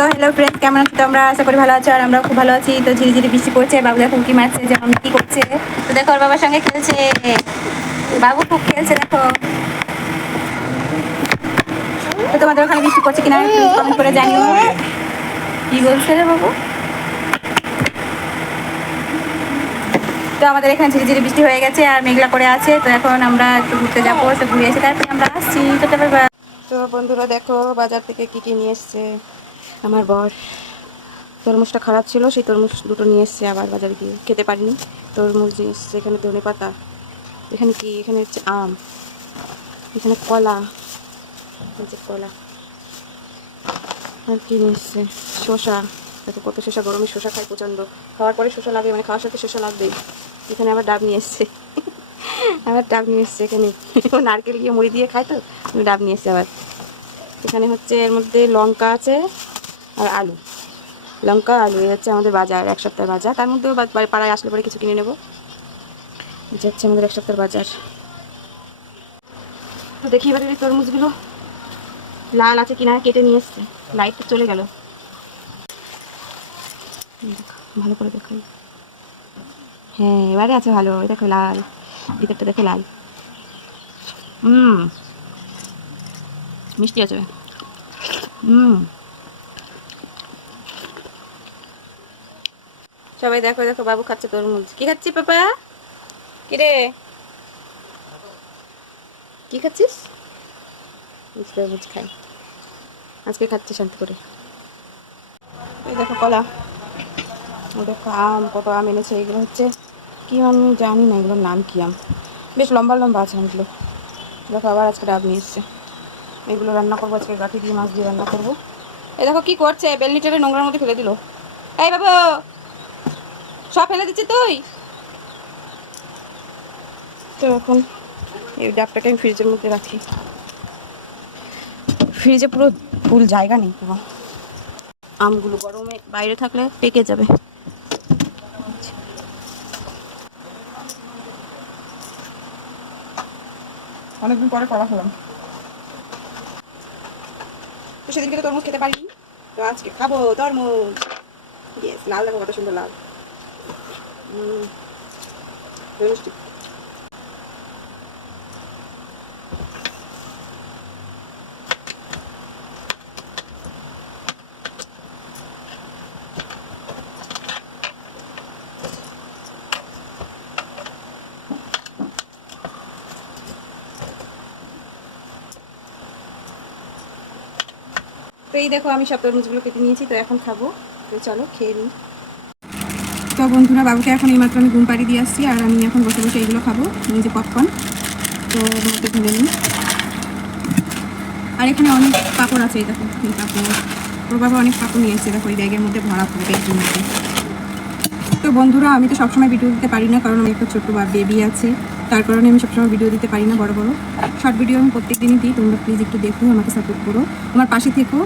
তো hello friend কেমন আছো তোমরা? আশা করি ভালো আছো, আর আমরা খুব ভালো আছি। তো ঝিরি ঝিরি বৃষ্টি পড়ছে বাবু দেখো কি মারছে, যে আমি কি করছে। তো দেখো, ওর বাবার সঙ্গে খেলছে। বাবু খুব খেলছে, দেখো। তো তোমাদের ওখানে বৃষ্টি পড়ছে কিনা কমেন্ট করে জানিও। কি বলছে রে বাবু? তো আমাদের এখানে ঝিরি ঝিরি বৃষ্টি হয়ে গেছে, আর মেঘলা করে আছে। তো এখন আমরা একটু ঘুরতে যাব, তো ঘুরে এসে তারপরে আমরা আসছি। তো তো বন্ধুরা দেখো, বাজার থেকে কি কি নিয়ে এসছে? আমার বর। তরমুজটা খারাপ ছিল, সেই তরমুজ দুটো নিয়ে এসছে আবার বাজারে গিয়ে। খেতে পারিনি। তরমুজ এসছে, এখানে ধনে পাতা, এখানে কি? এখানে হচ্ছে আম, এখানে কলা কলা। আর কি নিয়ে এসছে? শসা। দেখো কত শসা, গরমে শসা খাই প্রচণ্ড। খাওয়ার পরে শসা লাগে মানে খাওয়ার সাথে শসা লাগবেই। এখানে আবার ডাব নিয়ে এসছে। আবার ডাব নিয়ে এসছে এখানে নারকেল গিয়ে মুড়ি দিয়ে খায় তো, ডাব নিয়ে এসছে আবার। এখানে হচ্ছে এর মধ্যে লঙ্কা আছে আর আলু। লঙ্কা, আলু, এই হচ্ছে আমাদের বাজার, এক সপ্তাহের বাজার। তার মধ্যেও পাড়ায় আসলে পরে কিছু কিনে নেব। হচ্ছে আমাদের এক সপ্তাহের বাজার। তো দেখি এবারে এই তরমুজগুলো লাল আছে কিনা, কেটে নিয়ে এসছে। লাইট তো চলে গেল। ভালো করে দেখো। হ্যাঁ এবারে আছে ভালো। দেখো লাল। ভিতরটা দেখো লাল। হুম মিষ্টি আছে। হুম সবাই দেখো দেখো বাবু খাচ্ছে তরমুজ। কি খাচ্ছি পাপা? কি রে কি খাচ্ছিস? তরমুজ খাই। আজকে খাচ্ছি শান্তি করে এই দেখো কলা। ও দেখো আম কত আম এনেছে এগুলো হচ্ছে কি আম আমি জানি না এগুলোর নাম কি আম? বেশ লম্বা লম্বা আছে আমগুলো। দেখো আবার আজকে ডাব নিয়ে এসছে। এগুলো রান্না করব আজকে গাঠি দিয়ে মাছ দিয়ে রান্না করব। এই দেখো কি করছে? বেলনিটারে নোংরার মধ্যে ফেলে দিল। এই বাবু! সব ফেলে দিচ্ছি তুই? তো এখন এই ডাবটাকে আমি ফ্রিজের মধ্যে রাখি। ফ্রিজে পুরো ফুল জায়গা নেই পুরো আমগুলো গরমে বাইরে থাকলে পেকে যাবে। অনেকদিন পরে করা খেলাম তো সেদিনকে তো তরমুজ খেতে পারিনি। তো আজকে খাব তরমুজ। ইয়েস লাল দেখো কত সুন্দর লাল। মিষ্টি। তো এই দেখো, আমি সব তরমুজগুলো কেটে নিয়েছি, তো এখন খাব তো চলো খেয়ে নিই তো বন্ধুরা, বাবুকে এখন এইমাত্র আমি ঘুম পাড়ি দিয়ে আসছি, আর আমি এখন বসে বসে এইগুলো খাব নিজে পপকর্ন তো মধ্যে ঢেলে নিই। আর এখানে অনেক পাপড় আছে, এই দেখো, এই পাপড়। ওর বাবা অনেক পাপড় নিয়ে এসেছে, দেখো, এই ব্যাগের মধ্যে ভরা ব্যাগের মধ্যে তো বন্ধুরা, আমি তো সবসময় ভিডিও দিতে পারি না, কারণ আমার একটা ছোট্ট বা বেবি আছে। তার কারণে আমি সবসময় ভিডিও দিতে পারি না, বড় বড়। শর্ট ভিডিও আমি প্রত্যেক দিনই দিই, তোমরা প্লিজ একটু দেখো, আমাকে সাপোর্ট করো। আমার পাশে থেকো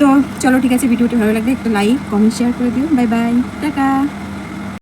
তো চলো ঠিক আছে, ভিডিওটি ভালো লাগবে একটা লাইক কমেন্ট শেয়ার করে দিও। Bye bye tata.